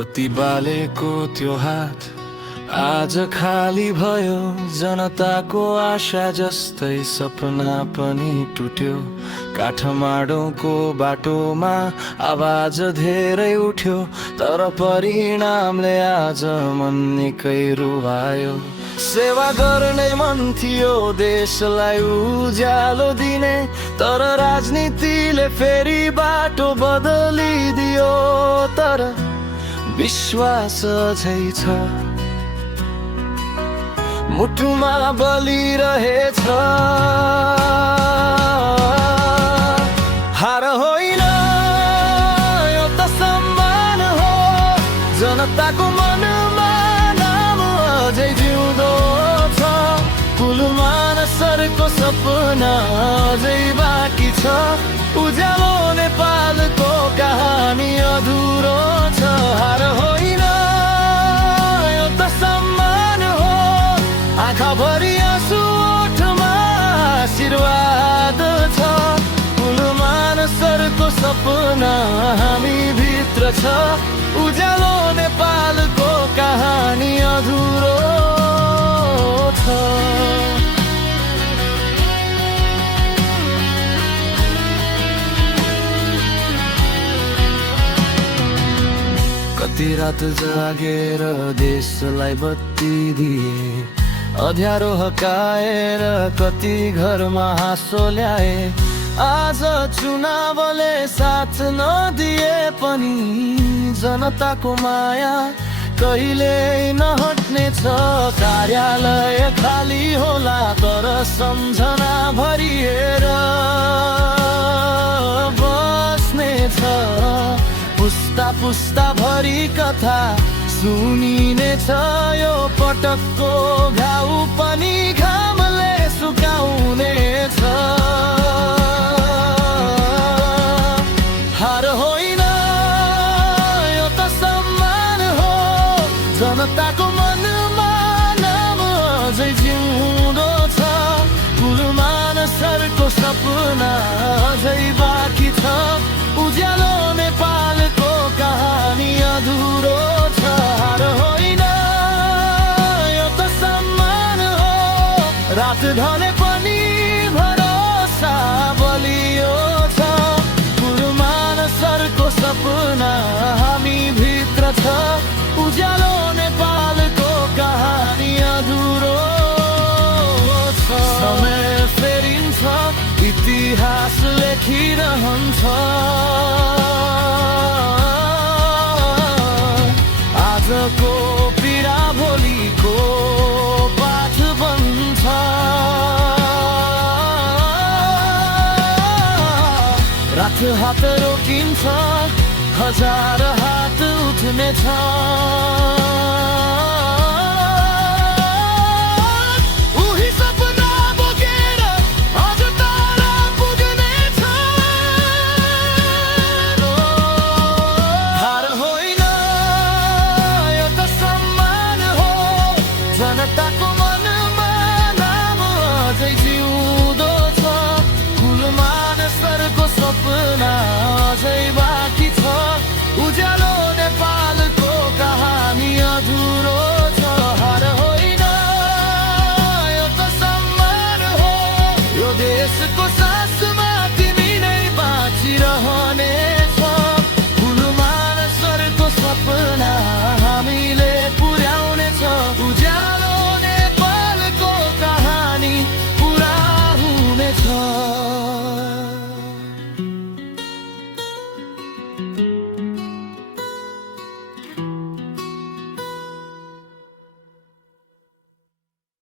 बत्ती बालेको त्यो हात आज खाली भयो। जनताको आशा जस्तै सपना पनि टुट्यो। काठमाडौँको बाटोमा आवाज धेरै उठ्यो, तर परिणामले आज मन निकै रुवायो। सेवा गर्ने मन थियो, देशलाई उज्यालो दिने, तर राजनीतिले फेरि बाटो बदलिदियो। तर विश्वास अझै छ, मुटुमा बलिरहेछ। हार होइन यो त सम्मान हो, जनताको मनमा नाम अझै जिउँदो छ। कुलमानसरको सपना अझै बाँकी छ, उज्यालो नेपालको कहानी अधुरो छ। हार होइन यो त सम्मान हो, आँखाभरि आँसु ओठमा आशीर्वाद छ। कुलमानसरको सपना हामी भित्र छ, उज्यालो नेपालको कहानी अधुरो छ। कति रात जागेर देशलाई बत्ती दिए, अँध्यारो हकाएर कति घरमा हाँसो ल्याए। आज चुनावले साथ नदिए पनि जनताको माया कहिले नहट्ने छ। कार्यालय खाली होला तर सम्झना भरिएर बस्ने छ। पुस्ता पुस्ता भरि कथा सुनिने छ, यो पटकको घाउ पनि घामले सुकाउने छ। हार होइन यो त सम्मान हो, जनताको मनमा नाम अझै जिउँदो छ। कुलमानसरको सपना अझै बाँकी छ, उज्यालो नेपालको कहानी अधुरो छ। हार होइन यो त सम्मान हो, रात ढले पनि भरोसा बलियो छ। कुलमानसरको सपना हामी भित्र छ, उज्यालो नेपालको कहानी अधुरो छ। समय फेरिन्छ, इतिहास लेखिरहन्छ। आजको पीडा भोलिको पाठ बन्छ। रात हात रोकिन्छ, हजार हात उठ्नेछ।